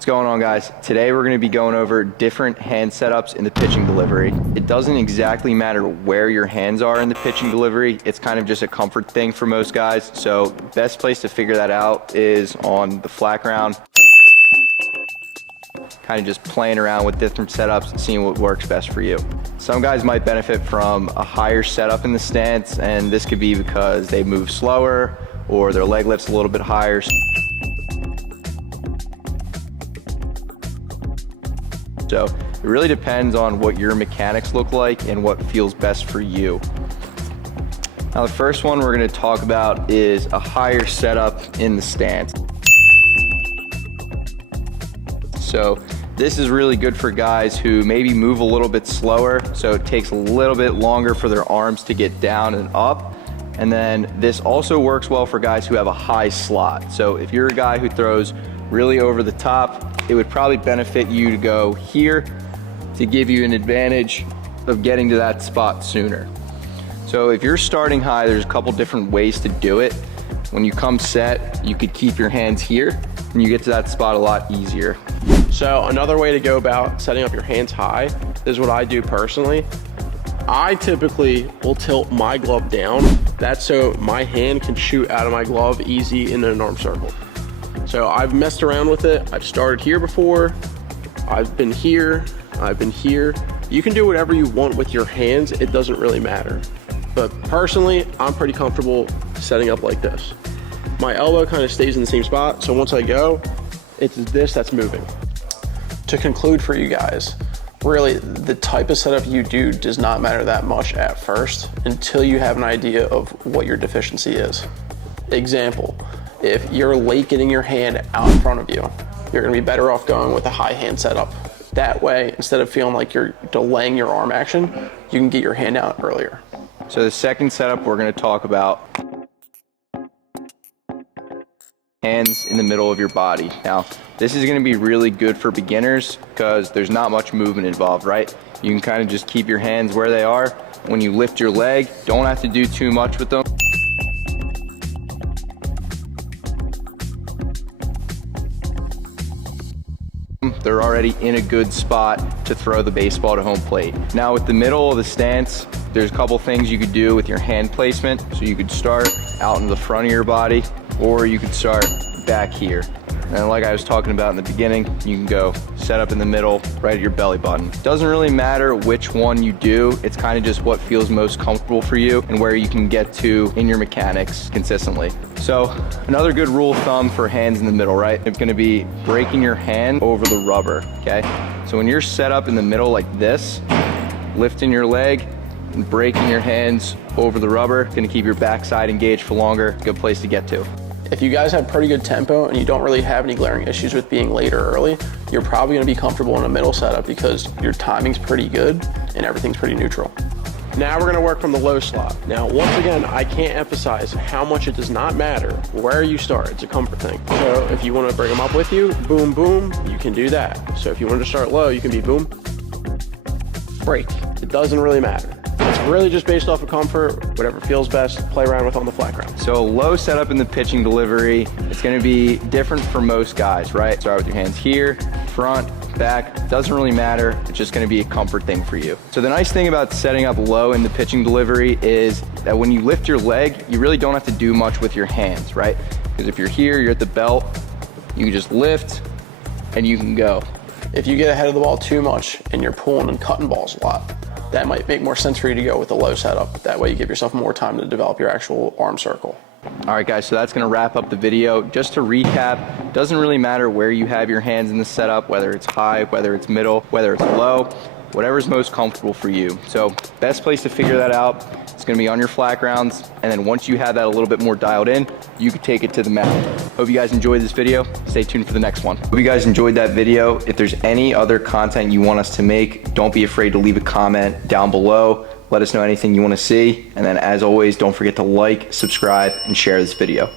What's going on, guys? Today we're going to be going over different hand setups in the pitching delivery. It doesn't exactly matter where your hands are in the pitching delivery. It's kind of just a comfort thing for most guys. So best place to figure that out is on the flat ground. Kind of just playing around with different setups, seeing what works best for you. Some guys might benefit from a higher setup in the stance, and this could be because they move slower or their leg lift's a little bit higher. So it really depends on what your mechanics look like and what feels best for you. Now the first one we're going to talk about is a higher setup in the stance. So this is really good for guys who maybe move a little bit slower, so it takes a little bit longer for their arms to get down and up. And then this also works well for guys who have a high slot. So if you're a guy who throws really over the top, it would probably benefit you to go here to give you an advantage of getting to that spot sooner. So if you're starting high, there's a couple different ways to do it. When you come set, you could keep your hands here and you get to that spot a lot easier. So another way to go about setting up your hands high is what I do personally. I typically will tilt my glove down. That's so my hand can shoot out of my glove easy in an arm circle. So I've messed around with it. I've started here before. I've been here. I've been here. You can do whatever you want with your hands. It doesn't really matter. But personally, I'm pretty comfortable setting up like this. My elbow kind of stays in the same spot. So once I go, it's this that's moving. To conclude for you guys, really the type of setup you do does not matter that much at first until you have an idea of what your deficiency is. Example, if you're late getting your hand out in front of you, you're gonna be better off going with a high hand setup. That way, instead of feeling like you're delaying your arm action, you can get your hand out earlier. So the second setup we're gonna talk about, hands in the middle of your body. Now, this is gonna be really good for beginners because there's not much movement involved, right? You can kind of just keep your hands where they are. When you lift your leg, don't have to do too much with them. They're already in a good spot to throw the baseball to home plate. Now with the middle of the stance, there's a couple things you could do with your hand placement. So you could start out in the front of your body, or you could start back here. And like I was talking about in the beginning, you can go set up in the middle, right at your belly button. Doesn't really matter which one you do, it's kind of just what feels most comfortable for you and where you can get to in your mechanics consistently. So another good rule of thumb for hands in the middle, right? It's gonna be breaking your hand over the rubber, okay? So when you're set up in the middle like this, lifting your leg and breaking your hands over the rubber, gonna keep your backside engaged for longer, good place to get to. If you guys have pretty good tempo and you don't really have any glaring issues with being late or early, you're probably gonna be comfortable in a middle setup because your timing's pretty good and everything's pretty neutral. Now we're gonna work from the low slot. Now, once again, I can't emphasize how much it does not matter where you start. It's a comfort thing. So if you wanna bring them up with you, boom, boom, you can do that. So if you want to start low, you can be boom, break. It doesn't really matter. It's really just based off of comfort, whatever feels best, play around with on the flat ground. So low setup in the pitching delivery, it's gonna be different for most guys, right? Start with your hands here, front, back, doesn't really matter. It's just gonna be a comfort thing for you. So the nice thing about setting up low in the pitching delivery is that when you lift your leg, you really don't have to do much with your hands, right? Because if you're here, you're at the belt, you can just lift and you can go. If you get ahead of the ball too much and you're pulling and cutting balls a lot, that might make more sense for you to go with a low setup. That way you give yourself more time to develop your actual arm circle. All right, guys, so that's gonna wrap up the video. Just to recap, doesn't really matter where you have your hands in the setup, whether it's high, whether it's middle, whether it's low, whatever's most comfortable for you. So best place to figure that out, it's gonna be on your flat grounds, and then once you have that a little bit more dialed in, you can take it to the mat. Hope you guys enjoyed this video. Stay tuned for the next one. Hope you guys enjoyed that video. If there's any other content you want us to make, don't be afraid to leave a comment down below. Let us know anything you want to see. And then as always, don't forget to like, subscribe, and share this video.